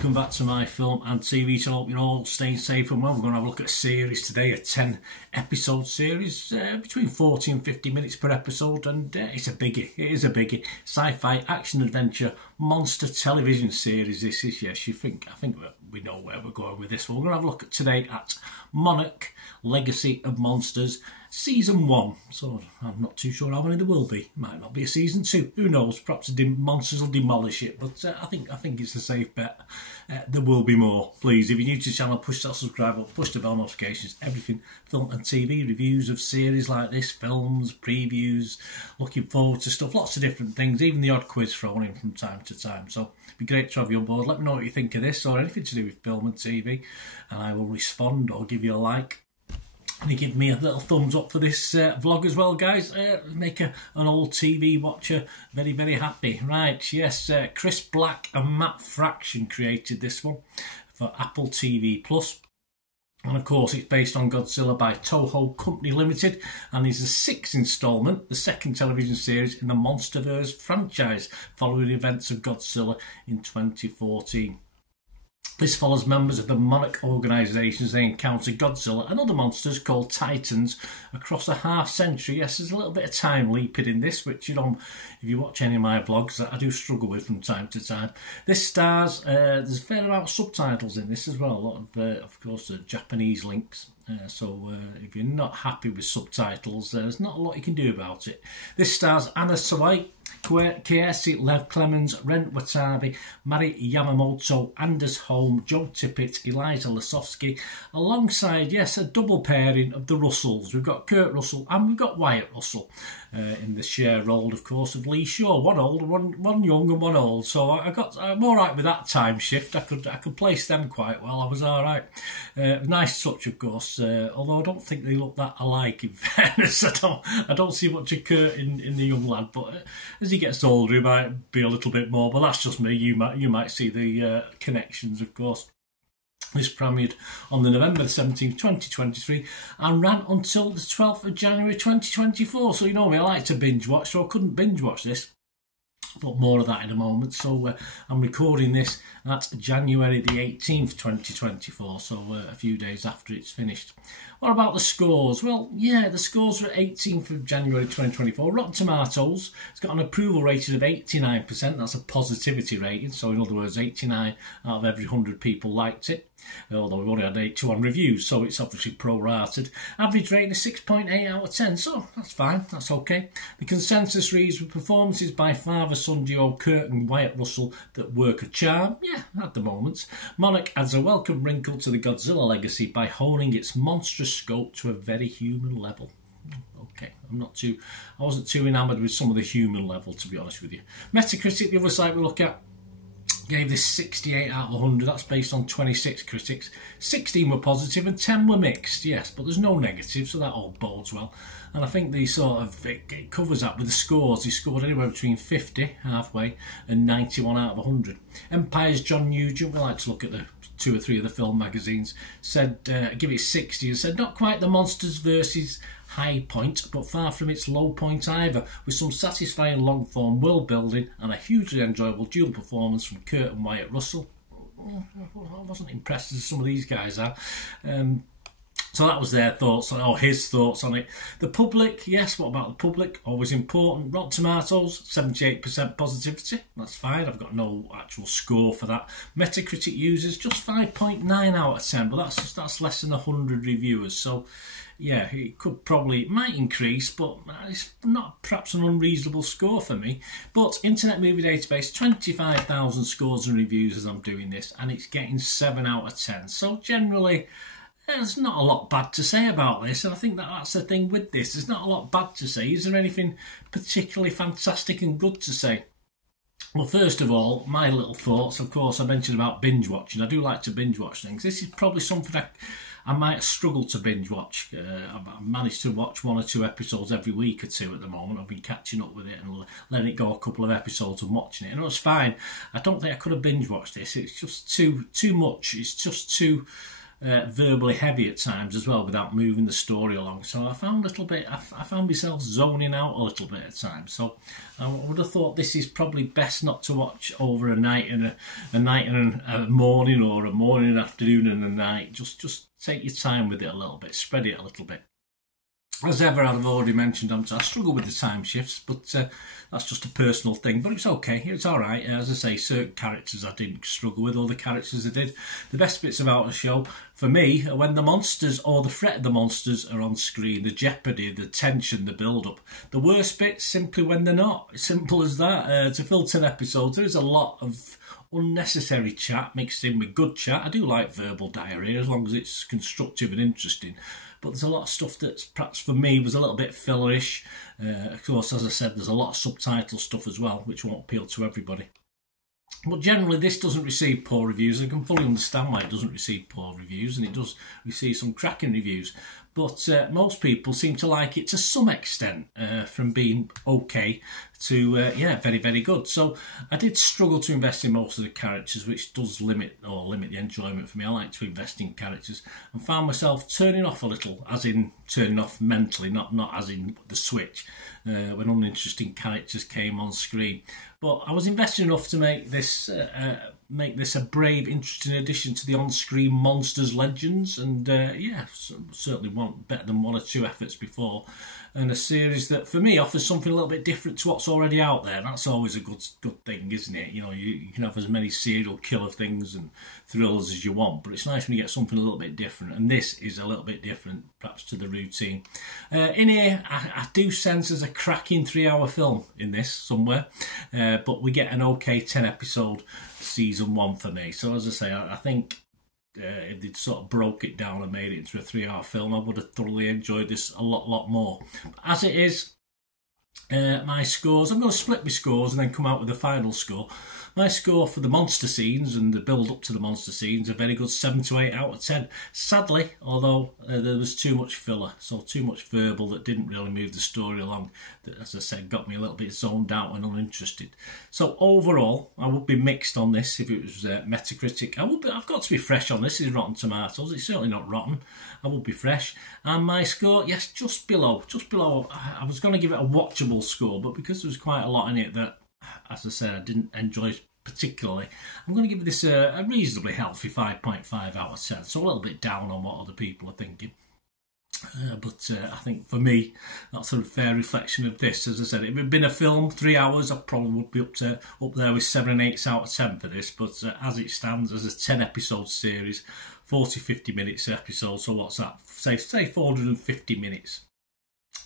welcome back to my film and TV channel. Hope you're all staying safe and well. We're going to have a look at a series today, a 10 episode series, between 40 and 50 minutes per episode, and it's a biggie. It is a biggie. Sci-fi, action, adventure, monster television series this is. Yes, I think we know where we're going with this one. We're going to have a look at today at Monarch, Legacy of Monsters, Season 1. So I'm not too sure how many there will be. Might not be a Season 2. Who knows? Perhaps monsters will demolish it. But I think it's a safe bet. There will be more. Please, if you're new to the channel, push that subscribe button, push the bell notifications. Everything film and TV, reviews of series like this, films, previews, looking forward to stuff, lots of different things, even the odd quiz thrown in from time to time. So it'd be great to have you on board. Let me know what you think of this or anything to do with film and TV, and I will respond or give you a like. And you give me a little thumbs up for this vlog as well, guys. Make an old TV watcher very, very happy. Right, yes, Chris Black and Matt Fraction created this one for Apple TV+. And of course, it's based on Godzilla by Toho Company Limited, and is the 6th instalment, the second television series in the MonsterVerse franchise, following the events of Godzilla in 2014. This follows members of the Monarch organisation as they encounter Godzilla and other monsters called Titans across a half-century. Yes, there's a little bit of time leaping in this, which, you know, if you watch any of my vlogs, I do struggle with from time to time. This stars, there's a fair amount of subtitles in this as well, a lot of course, Japanese links. So if you're not happy with subtitles, there's not a lot you can do about it. This stars Anna Sawai, Kiesi Lev Clemens, Ren Watabe, Mari Yamamoto, Anders Holm, Joe Tippett, Eliza Lasovsky, alongside, yes, a double pairing of the Russells. We've got Kurt Russell and we've got Wyatt Russell in the share role, of course, of Lee Shaw. One old, one young and one old. So I'm all right with that time shift. I could place them quite well. I was all right. Nice touch, of course. Although I don't think they look that alike, in fairness. I don't see much of Kurt in the young lad, but as he gets older, he might be a little bit more. But that's just me. You might see the connections, of course. This premiered on the November 17th, 2023, and ran until the 12th of January 2024. So you know me, I like to binge watch, so I couldn't binge watch this. But more of that in a moment. So I'm recording this at January the 18th, 2024, so a few days after it's finished. What about the scores? Well, yeah, the scores are 18th of January 2024. Rotten Tomatoes, it's got an approval rating of 89%. That's a positivity rating. So in other words, 89 out of every 100 people liked it. Although we've only had 81 reviews, so it's obviously prorated. Average rating is 6.8 out of 10, so that's fine, that's okay. The consensus reads with performances by father-son duo Kurt and Wyatt Russell that work a charm. Yeah, at the moment. Monarch adds a welcome wrinkle to the Godzilla legacy by honing its monstrous scope to a very human level. Okay, I wasn't too enamoured with some of the human level, to be honest with you. Metacritic, the other site we look at, gave this 68 out of 100. That's based on 26 critics. 16 were positive and 10 were mixed, yes, but there's no negative, so that all bodes well. And I think the sort of it covers that with the scores. He scored anywhere between 50 halfway and 91 out of 100. Empire's John Nugent, we like to look at the 2 or 3 of the film magazines, said give it 60 and said not quite the Monsters versus high point, but far from its low point either, with some satisfying long form world building and a hugely enjoyable dual performance from Kurt and Wyatt Russell. I wasn't impressed as some of these guys are. So that was their thoughts on, or his thoughts on it. The public, yes, what about the public? Always important. Rotten Tomatoes, 78% positivity. That's fine. I've got no actual score for that. Metacritic users, just 5.9 out of 10, but that's less than 100 reviewers. So yeah, it might increase, but it's not perhaps an unreasonable score for me. But Internet Movie Database, 25,000 scores and reviews as I'm doing this, and it's getting 7 out of 10. So generally, there's not a lot bad to say about this, and I think that's the thing with this. There's not a lot bad to say. Is there anything particularly fantastic and good to say? Well, first of all, my little thoughts, of course, I mentioned about binge watching. I do like to binge watch things. This is probably something I might struggle to binge watch. I've managed to watch 1 or 2 episodes every week or 2 at the moment. I've been catching up with it and letting it go a couple of episodes and watching it, and it was fine. I don't think I could have binge watched this. It's just too much. It's just too verbally heavy at times as well, without moving the story along. So I found I found myself zoning out a little bit at times. So I would have thought this is probably best not to watch over a night and a morning, or a morning, an afternoon and a night. Just take your time with it a little bit, spread it a little bit. As ever, I've already mentioned, I struggle with the time shifts, but that's just a personal thing. But it's okay, it's all right. As I say, certain characters I didn't struggle with, other characters I did. The best bits about the show, for me, are when the monsters or the threat of the monsters are on screen, the jeopardy, the tension, the build-up. The worst bits, simply when they're not. Simple as that. To fill 10 episodes, there is a lot of unnecessary chat mixed in with good chat. I do like verbal diarrhea, as long as it's constructive and interesting. But there's a lot of stuff that perhaps for me was a little bit fillerish. Of course, as I said, there's a lot of subtitle stuff as well, which won't appeal to everybody. But generally, this doesn't receive poor reviews. I can fully understand why it doesn't receive poor reviews, and it does receive some cracking reviews. But most people seem to like it to some extent, from being okay to, very, very good. So I did struggle to invest in most of the characters, which does limit the enjoyment for me. I like to invest in characters, and found myself turning off a little, as in turning off mentally, not as in the switch, when uninteresting characters came on screen. But I was invested enough to make this a brave, interesting addition to the on-screen monsters legends, and certainly better than one or two efforts before, and a series that for me offers something a little bit different to what's already out there. And that's always a good thing, isn't it? You know, you can have as many serial killer things and thrillers as you want, but it's nice when you get something a little bit different, and this is a little bit different perhaps to the routine. In here, I do sense there's a cracking 3-hour film in this somewhere, but we get an okay 10 episode season 1 for me. So as I say, I think if they'd sort of broke it down and made it into a 3-hour film, I would have thoroughly enjoyed this a lot more. As it is, my scores, I'm going to split my scores and then come out with a final score. My score for the monster scenes and the build up to the monster scenes, a very good 7 to 8 out of 10. Sadly, although there was too much filler, so too much verbal that didn't really move the story along, that, as I said, got me a little bit zoned out and uninterested. So overall, I would be mixed on this if it was Metacritic. I've got to be fresh on this. This is Rotten Tomatoes. It's certainly not rotten. I would be fresh. And my score, yes, just below. I was going to give it a watchable score, but because there was quite a lot in it that, as I said, I didn't enjoy particularly, I'm going to give this a reasonably healthy 5.5 out of 10. So a little bit down on what other people are thinking. But I think for me, that's a fair reflection of this. As I said, if it had been a film, 3 hours, I probably would be up there with 7 and 8 out of 10 for this. But as it stands, as a 10 episode series, 40-50 minutes episode, so what's that? Say 450 minutes.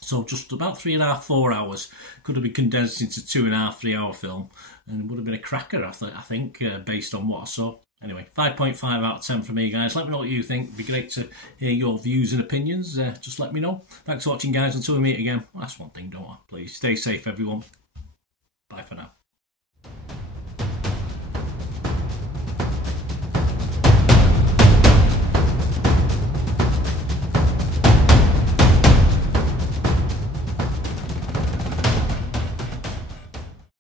So just about 3.5-4 hours could have been condensed into 2.5-3 hour film, and it would have been a cracker, I think, based on what I saw. Anyway, 5.5 out of 10 for me, guys. Let me know what you think. It'd be great to hear your views and opinions. Just let me know. Thanks for watching, guys. Until we meet again, that's one thing, don't I? Please stay safe, everyone. Bye for now.